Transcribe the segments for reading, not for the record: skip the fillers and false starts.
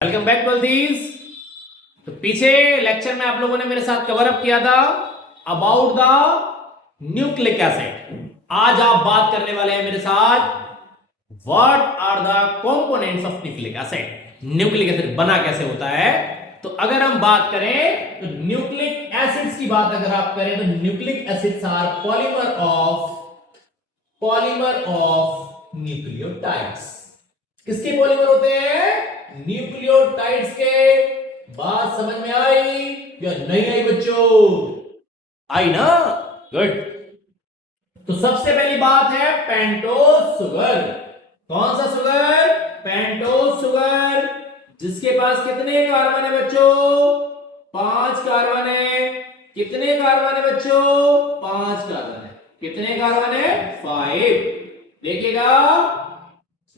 Welcome back बल्दीज। तो पीछे lecture में आप लोगों ने मेरे साथ कवर अप किया था अबाउट द न्यूक्लिक एसिड। आज आप बात करने वाले हैं मेरे साथ what are the components of nucleic acid. Nucleic acid बना कैसे होता है। तो अगर हम बात करें तो न्यूक्लिक एसिड्स की बात अगर आप करें तो nucleic acids are polymer of nucleotides. किसके पॉलीमर होते हैं? न्यूक्लियोटाइड्स के। बात समझ में आई या नहीं आई बच्चों? आई ना? गुड। तो सबसे पहली बात है पेंटोज शुगर। कौन सा शुगर? Pentose sugar. जिसके पास कितने कार्बन है बच्चों? 5 कार्बन है। कितने कार्बन है बच्चों? 5 कार्बन है। कितने कार्बन है? 5। देखिएगा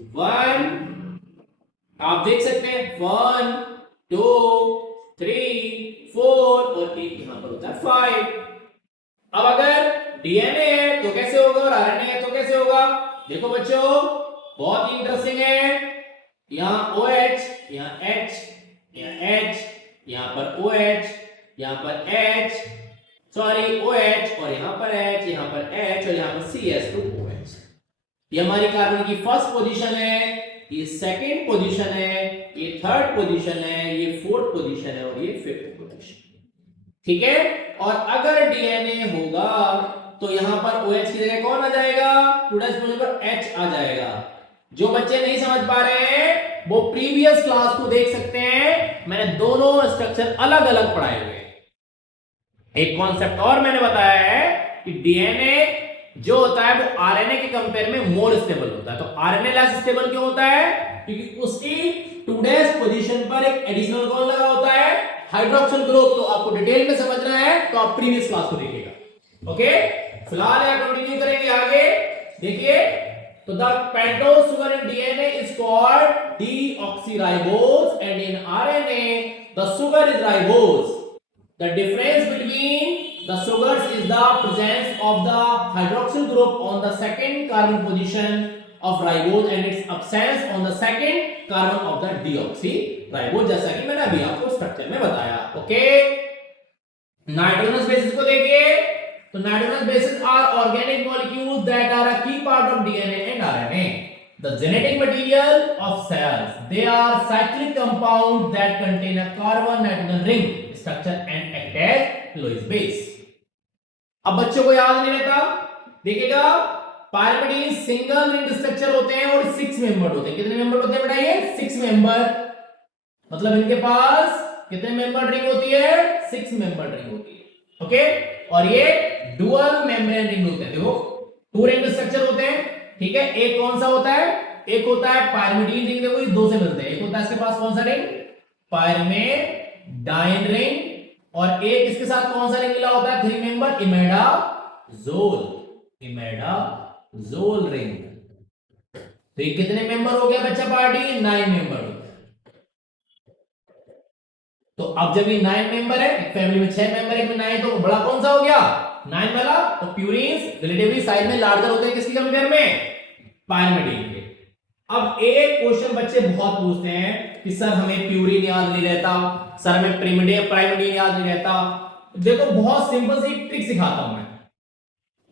1, आप देख सकते हैं 1 2 3 4 और एक यहां पर होता है 5। अब अगर डीएनए है तो कैसे होगा और आरएनए है तो कैसे होगा? देखो बच्चों बहुत ही इंटरेस्टिंग है। यहां OH, यहां H, यहां H, यहां पर OH, यहां पर H, सॉरी OH और यहां पर H, यहां पर H और यहां पर CS2OH। ये हमारी कार्बन की फर्स्ट पोजीशन है, ये सेकंड पोजीशन है, ये थर्ड पोजीशन है, ये फोर्थ पोजीशन है और ये फिफ्थ पोजीशन। ठीक है। और अगर डीएनए होगा तो यहां पर OH की जगह कौन आ जाएगा? 2' पर H आ जाएगा। जो बच्चे नहीं समझ पा रहे हैं वो प्रीवियस क्लास को देख सकते हैं, मैंने दोनों स्ट्रक्चर अलग अलग पढ़ाए हुए हैं। एक कॉन्सेप्ट और मैंने बताया है कि डीएनए जो होता है वो आरएनए के कंपेयर में मोर स्टेबल होता है। तो आरएनए लेस स्टेबल क्यों होता है? क्योंकि उसकी 2' पोजीशन पर एक एडिशनल कौन लगा होता है? Hydroxyl group. तो आपको डिटेल में समझना है तो आप प्रीवियस क्लास को देखिएगा। ओके, फिलहाल यहां कंटिन्यू करेंगे आगे। देखिए तो the pentose sugar in DNA is called deoxyribose and in RNA the sugar is ribose. The difference between the sugars is the presence of the hydroxyl group on the second carbon position of ribose and its absence on the second carbon of the deoxyribose, जैसा कि मैंने अभी आपको structure में बताया। Okay, nitrogenous bases को देखिए तो nitrogenous bases are organic molecules that are a key part of DNA and RNA, the genetic material of cells. They are cyclic compounds that contain a carbon nitrogen ring structure and act as Lewis base. अब बच्चों को याद नहीं रहता, देखिएगा pyrimidine single ring structure होते हैं और 6 मेंबर होते हैं। कितने मेंबर होते हैं बेटा? ये 6 मेंबर। मतलब इनके पास कितने मेंबर रिंग होती है? 6 मेंबर रिंग होती है। ओके, और ये डुअल मेम्ब्रेन रिंग होते हैं। देखो 2 रिंग स्ट्रक्चर होते हैं। ठीक है, एक कौन सा होता है? एक होता है पायरिमिडीन रिंग। देखो ये 2 से मिलते हैं। एक होता है इसके पास कौन सा रिंग? पायरिमिडाइन रिंग। और एक इसके साथ कौन सा रिंग मिला होता है? 3 मेंबर इमेडाजोल। इमेडाजोल रिंग। तो ये कितने मेंबर हो गया बच्चा पार्टी? 9 मेंबर हो गया। तो अब जब ये 9 मेंबर है, एक फैमिली में 6 मेंबर, एक में 9, तो बड़ा कौन सा हो गया? 9 वाला। तो प्यूरिन्स रिलेटिवली साइज में लार्जर होते हैं किसकी कंपेयर में? पायरिमिडीन के। अब एक क्वेश्चन बच्चे बहुत पूछते हैं कि सर हमें प्यूरिन याद नहीं रहता, सर हमें प्राइमिडीन याद नहीं रहता। देखो बहुत सिंपल सी ट्रिक सिखाता हूं मैं।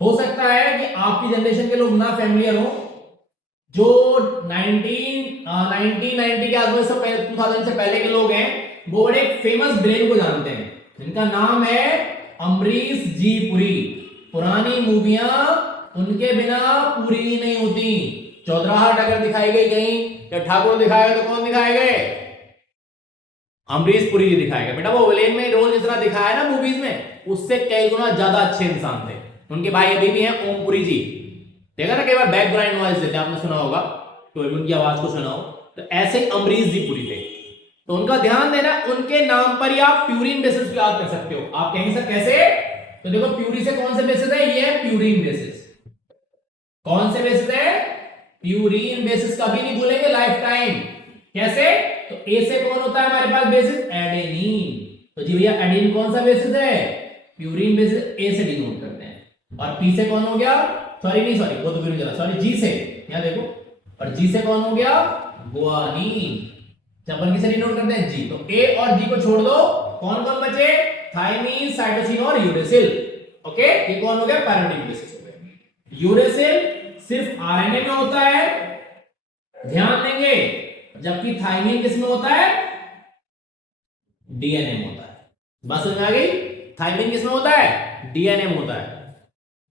हो सकता है कि आपकी जनरेशन के लोग ना फैमिलियर हो, जो 1990 के आसपास 2000 से पहले के लोग हैं वो बड़े फेमस ब्रेन को जानते हैं जिनका नाम है अमरीश जी पुरी। पुरानी मूवियां उनके बिना पूरी ही नहीं होती। चौधराहट अगर दिखाई गई कहीं या ठाकुर दिखाए तो कौन दिखाए गए? अमरीश पुरी जी दिखाए गए। बेटा वो विलेन में रोल जिस तरह दिखाया ना मूवीज में, उससे कई गुना ज्यादा अच्छे इंसान थे। उनके भाई अभी भी हैं ओम पुरी जी। देखा ना कई बार बैकग्राउंड नॉइज देते, आपने सुना होगा तो उनकी आवाज को सुना हो। तो ऐसे अमरीश जी पुरी थे। तो उनका ध्यान देना, उनके नाम पर ही आप प्यूरिन बेसिस को याद कर सकते हो। आप कहेंगे सर कैसे? तो देखो प्यूरी से कौन से बेसिस है? ये है प्यूरिन बेसिस। कौन से बेसिस है? Purine basis. कभी नहीं भूलेंगे लाइफ टाइम। कैसे? तो ए से कौन होता है हमारे पास बेसिस? एडेनिन। तो जी भैया एडेनिन कौन सा बेसिस है? Purine basis. ए से डिनोट करते हैं। और पी से कौन हो गया? सॉरी वो तो प्यूरिन चला, सॉरी जी से, यहां देखो। और जी से कौन हो गया? गुआनिन। अपन किसे डिनोट करते हैं, जी। तो ए और जी को छोड़ दो, कौन कौन बचे, थायमीन, साइटोसिन और यूरेसिल। ओके, ये कौन हो गया, पैरामिड न्यूक्लियस हो गया। यूरेसिल सिर्फ आरएनए में होता है, ध्यान देंगे, जबकि थायमीन किस में होता है, डीएनए में होता है। बात समझ में आ गई, थायमीन किस में होता है, डीएनए में होता है।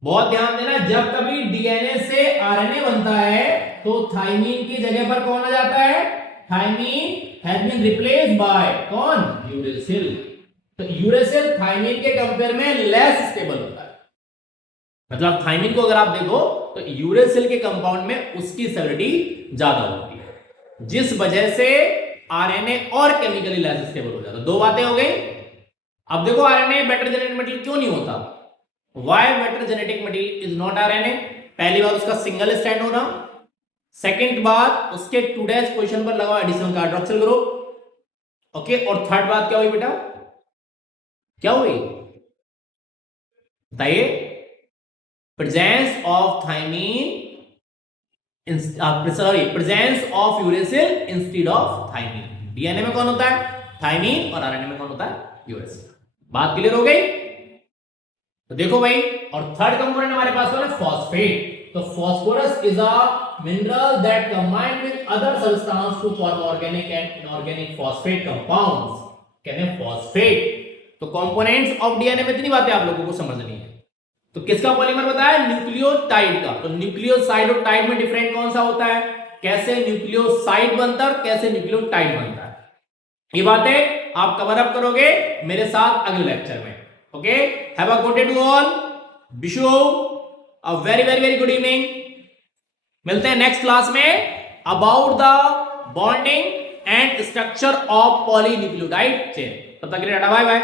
बहुत ध्यान देना, जब कभी डीएनए से आरएनए बनता है तो थायमीन की जगह पर कौन आ जाता है, thymine has been replaced by कौन, यूरेसिल। तो यूरेसिल थायमीन के कंपेयर में लेस स्टेबल होता है। मतलब थायमीन को अगर आप देखो तो यूरेसिल के कंपाउंड में उसकी स्टेबिलिटी ज्यादा होती है, जिस वजह से आरएनए और केमिकली लेस स्टेबल हो जाता है। दो बातें हो गई। अब देखो आरएनए बेटर जेनेटिक मटेरियल क्यों नहीं होता, why better genetic material is not RNA. पहली बात उसका सिंगल स्ट्रैंड होना, सेकंड बात उसके 2' पोजीशन पर लगा एडिशनल कार्बोक्सिल ग्रुप। ओके, और थर्ड बात क्या हुई बेटा, क्या हुई बताइए, presence of thymine, sorry presence of uracil instead of thymine. DNA में कौन होता है, थायमीन, और आरएनए में कौन होता है, यूरेसिल। बात क्लियर हो गई। तो देखो भाई, और थर्ड कंपोनेंट हमारे पास है फॉस्फेट। तो phosphorus is a mineral that combined with other substance to form organic and inorganic phosphate compounds, कहते हैं फॉस्फेट। तो कंपोनेंट्स ऑफ डीएनए में इतनी बातें आप लोगों को समझनी है। तो किसका पॉलीमर बताया, न्यूक्लियोटाइड का। तो न्यूक्लियोसाइड और टाइड में डिफरेंट कौन सा होता है, कैसे न्यूक्लियोसाइड बनता है, कैसे न्यूक्लियोटाइड बनता है, ये बातें आप कवर अप करोगे मेरे साथ अगले लेक्चर में। Okay, have a good day to all, wish you a very very very good evening. मिलते हैं नेक्स्ट क्लास में about the bonding and structure of polynucleotide chain. तब तक के लिए टाटा बाय बाय।